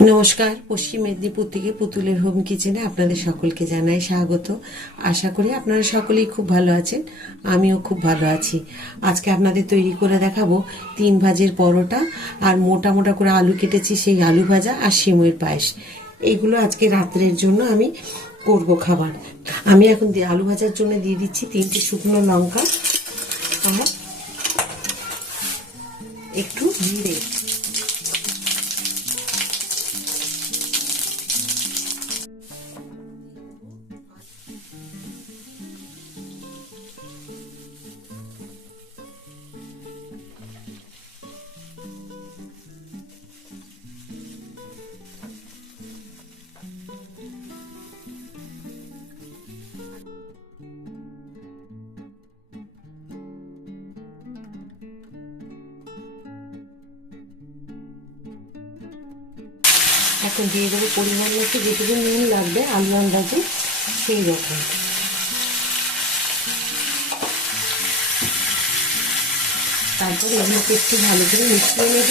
নমস্কার। পশ্চিম মেদিনীপুর থেকে পুতুলের হোম কিচেনে আপনাদের সকলকে জানাই স্বাগত। আশা করি আপনারা সকলেই খুব ভালো আছেন, আমিও খুব ভালো আছি। আজকে আপনাদের তৈরি করে দেখাবো 3 ভাজের পরোটা আর মোটা মোটা করে আলু কেটেছি সেই আলু ভাজা আর সিমইয়ের পায়েস। এইগুলো আজকে রাত্রের জন্য আমি করব খাবার। আমি এখন আলু ভাজার জন্য দিয়ে দিচ্ছি 3টে শুকনো লঙ্কা আর একটু জিরে। এখন দিয়ে দেবো পরিমাণ মতো যেটুকু নুন লাগবে আলু আন্দাজে সেই রকম। তারপরে এগুলোকে একটু ভালো করে মিশিয়ে নেব।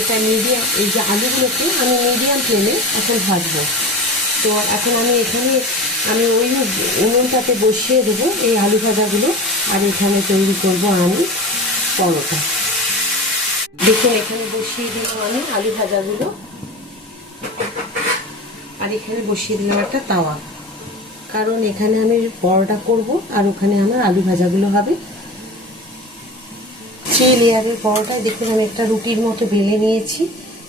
এটা মিডিয়াম, এই যে আলুগুলোকে আমি মিডিয়াম ফ্লেমে এখন ভাজবো। তো এখন আমি ওই উনুনটাতে বসিয়ে দেবো এই আলু ভাজাগুলো, আর এখানে তৈরি করব আমি পরোটা। দেখুন এখানে বসিয়ে দিলাম আমি আলু ভাজাগুলো, আর এখানে বসিয়ে দিলাম একটা তাওয়া, কারণ এখানে আমি পরোটা করব আর ওখানে আমার আলু ভাজাগুলো হবে। 3 লেয়ারের পরোটায় দেখুন আমি একটা রুটির মতো বেলে নিয়েছি।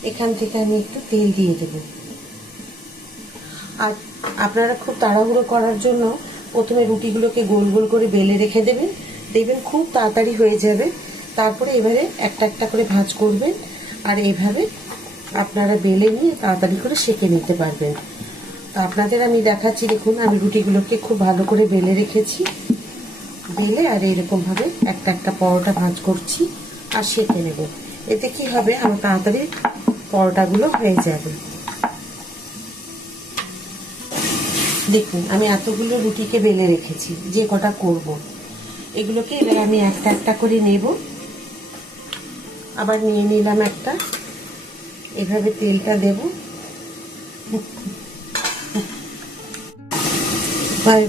এখান থেকে আমি একটু তেল দিয়ে দেব। আর আপনারা খুব তাড়াহুড়ো করার জন্য প্রথমে রুটিগুলোকে গোল গোল করে বেলে রেখে দেবেন, দেখবেন খুব তাড়াতাড়ি হয়ে যাবে। তারপরে এবারে একটা একটা করে ভাঁজ করবেন, আর এইভাবে আপনারা বেলে নিয়ে তাড়াতাড়ি করে সেঁকে নিতে পারবেন। তো আপনাদের আমি দেখাচ্ছি, দেখুন আমি রুটিগুলোকে খুব ভালো করে বেলে রেখেছি। বেলে আর এরকমভাবে একটা একটা পরোটা ভাঁজ করছি আর সেঁকে নেব। এতে কি হবে, আমার তাড়াতাড়ি পরোটাগুলো হয়ে যাবে। দেখুন আমি এতগুলো রুটিকে বেলে রেখেছি, যে কটা করব। এগুলোকে এবার আমি একটা একটা করে নেব। আবার নিয়ে নিলাম একটা, এভাবে তেলটা দেব,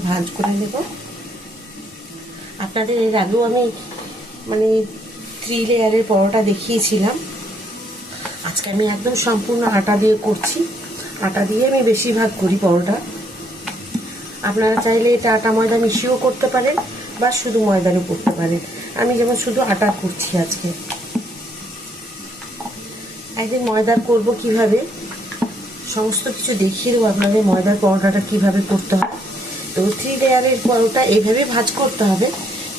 ভাঁজ করে নেব। আপনাদের এর আগেও আমি 3 লেয়ারের পরোটা দেখিয়েছিলাম। আজকে আমি একদম সম্পূর্ণ আটা দিয়ে করছি। আটা দিয়ে আমি বেশিরভাগ করি পরোটা। আপনারা চাইলে এটা আটা ময়দা মিশিয়েও করতে পারেন বা শুধু ময়দারও করতে পারেন। আমি যেমন শুধু আটা করছি আজকে। একদিন ময়দার করব, কিভাবে সমস্ত কিছু দেখিয়ে দেবো আপনাদের ময়দার পরোটাটা কিভাবে করতে হয়। তো 3 লেয়ারের পরোটা এইভাবে ভাঁজ করতে হবে,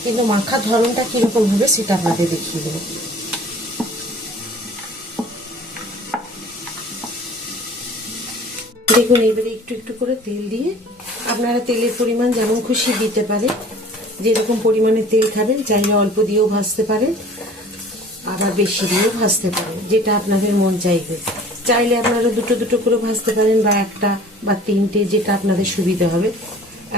কিন্তু মাখার ধরনটা কিরকম হবে সেটা আপনাদের দেখিয়ে দেবো। দেখুন এবারে একটু একটু করে তেল দিয়ে, আপনারা তেলের পরিমাণ যেমন খুশি দিতে পারেন, যেরকম পরিমাণে তেল খাবেন। চাইলে অল্প দিয়েও ভাজতে পারেন, আবার বেশি দিয়েও ভাজতে পারেন, যেটা আপনাদের মন চাইবে। চাইলে আপনারা দুটো দুটো করে ভাজতে পারেন, বা একটা বা 3টে, যেটা আপনাদের সুবিধা হবে।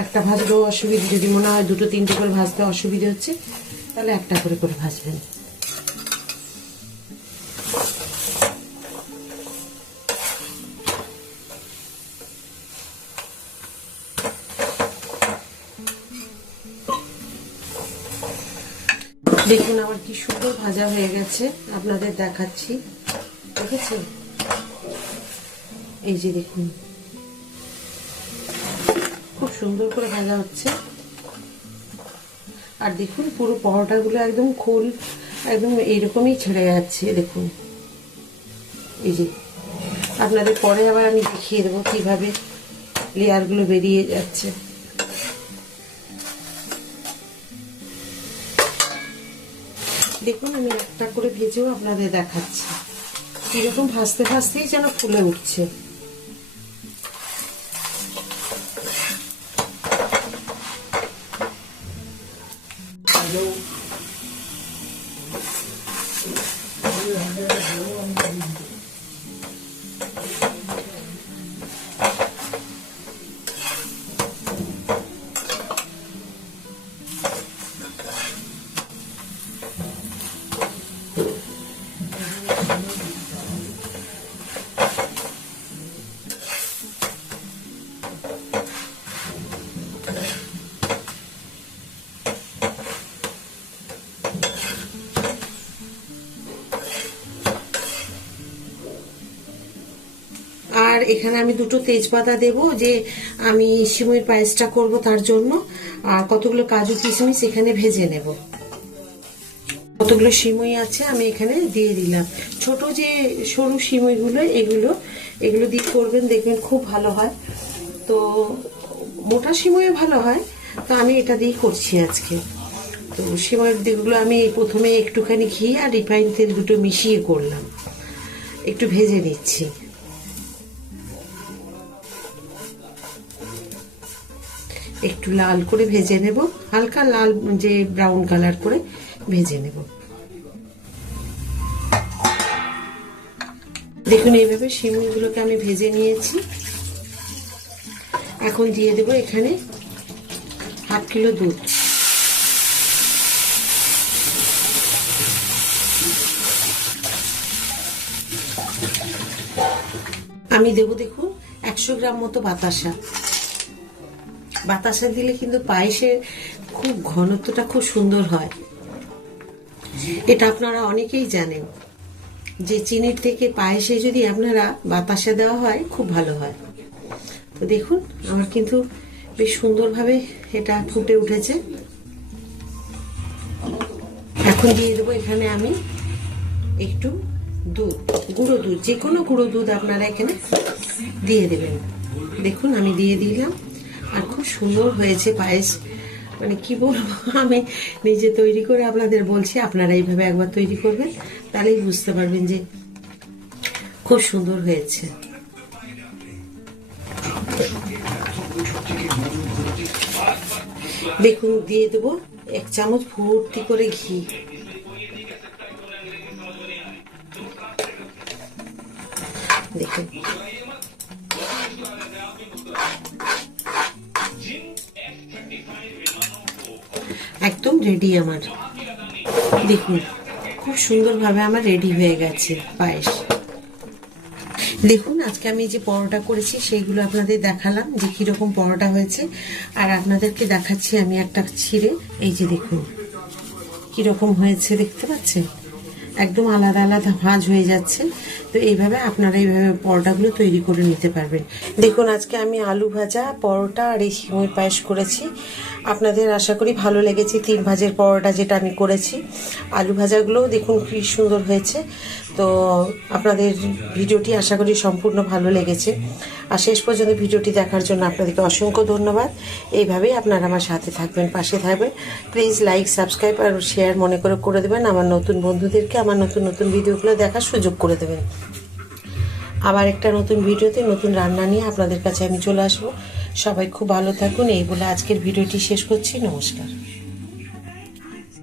একটা ভাজলেও অসুবিধা, যদি মনে হয় 2-3টে করে ভাজতে অসুবিধা হচ্ছে, তাহলে একটা করে করে ভাজবেন। দেখুন আমার কি সুন্দর ভাজা হয়ে গেছে, আপনাদের দেখাচ্ছি। দেখেছেন, এই যে দেখুন খুব সুন্দর করে ভাজা হচ্ছে। আর দেখুন পুরো পরোটাগুলো একদম খোল একদম এইরকমই ছেড়ে যাচ্ছে। দেখুন এই যে, আপনাদের পরে আবার আমি দেখিয়ে দেবো কিভাবে লেয়ারগুলো বেরিয়ে যাচ্ছে। দেখুন আমি একটা করে ভেজেও আপনাদের দেখাচ্ছি, কিরকম ভাজতে ভাজতেই যেন ফুলে উঠছে। এখানে আমি দুটো তেজপাতা দেব, যে আমি সিমইয়ের পায়েসটা করব তার জন্য। আর কতগুলো কাজু কিশমিশ এখানে ভেজে নেব। কতগুলো সিমই আছে আমি এখানে দিয়ে দিলাম। ছোট যে সরু সিমইগুলো, এগুলো দিয়ে করবেন, দেখবেন খুব ভালো হয়। তো মোটা সিমইও ভালো হয়, তো আমি এটা দিয়ে করছি আজকে। তো সিমইয়ের দিকগুলো আমি প্রথমে একটুখানি ঘি আর রিফাইন তেল দুটো মিশিয়ে করলাম, একটু ভেজে নিচ্ছি। একটু লাল করে ভেজে নেব, হালকা লাল, যে ব্রাউন কালার করে ভেজে নেব। দেখুন এইভাবে সিমইগুলোকে আমি ভেজে নিয়েছি। এখন দিয়ে দেব এখানে হাফ কিলো দুধ। আমি দেব দেখুন 100 গ্রাম মতো বাতাসা। বাতাসা দিলে কিন্তু পায়েসের খুব ঘনত্বটা খুব সুন্দর হয়। এটা আপনারা অনেকেই জানেন যে চিনির থেকে পায়েসে যদি আপনারা বাতাসা দেওয়া হয় খুব ভালো হয়। তো দেখুন আমার কিন্তু বেশ সুন্দরভাবে এটা ফুটে উঠেছে। এখন দিয়ে দেবো এখানে আমি একটু দুধ, গুঁড়ো দুধ, যে কোনো গুঁড়ো দুধ আপনারা এখানে দিয়ে দেবেন। দেখুন আমি দিয়ে দিলাম, আর খুব সুন্দর হয়েছে পায়েস। মানে কি বলবো, আমি নিজে তৈরি করে আপনাদের বলছি, আপনারা এইভাবে একবার তৈরি করবেন, তাহলেই বুঝতে পারবেন যে খুব সুন্দর হয়েছে। দেখুন দিয়ে দেবো 1 চামচ ভর্তি করে ঘি। দেখুন একদম রেডি আমার। দেখুন খুব সুন্দরভাবে আমার রেডি হয়ে গেছে পায়েস। দেখুন আজকে আমি যে পরোটা করেছি সেইগুলো আপনাদের দেখালাম যে কিরকম পরোটা হয়েছে, আর আপনাদেরকে দেখাচ্ছি আমি একটা ছিঁড়ে। এই যে দেখুন কিরকম হয়েছে, দেখতে পাচ্ছেন একদম আলাদা আলাদা ভাঁজ হয়ে যাচ্ছে। তো এইভাবে আপনারা এইভাবে পরোটাগুলো তৈরি করে নিতে পারবেন। দেখুন আজকে আমি আলু ভাজা, পরোটা আর এই সিমইয়ের পায়েস করেছি। আপনাদের আশা করি ভালো লেগেছে 3 ভাজের পরোটা যেটা আমি করেছি। আলু ভাজাগুলোও দেখুন কি সুন্দর হয়েছে। তো আপনাদের ভিডিওটি আশা করি সম্পূর্ণ ভালো লেগেছে। আর শেষ পর্যন্ত ভিডিওটি দেখার জন্য আপনাদেরকে অসংখ্য ধন্যবাদ। এইভাবেই আপনারা আমার সাথে থাকবেন, পাশে থাকবেন। প্লিজ লাইক, সাবস্ক্রাইব আর শেয়ার মনে করে দেবেন। আমার নতুন বন্ধুদেরকে আমার নতুন নতুন ভিডিওগুলো দেখার সুযোগ করে দেবেন। আবার একটা নতুন ভিডিওতে নতুন রান্না নিয়ে আপনাদের কাছে আমি চলে আসবো। সবাই খুব ভালো থাকুন, এই বলে আজকের ভিডিওটি শেষ করছি। নমস্কার।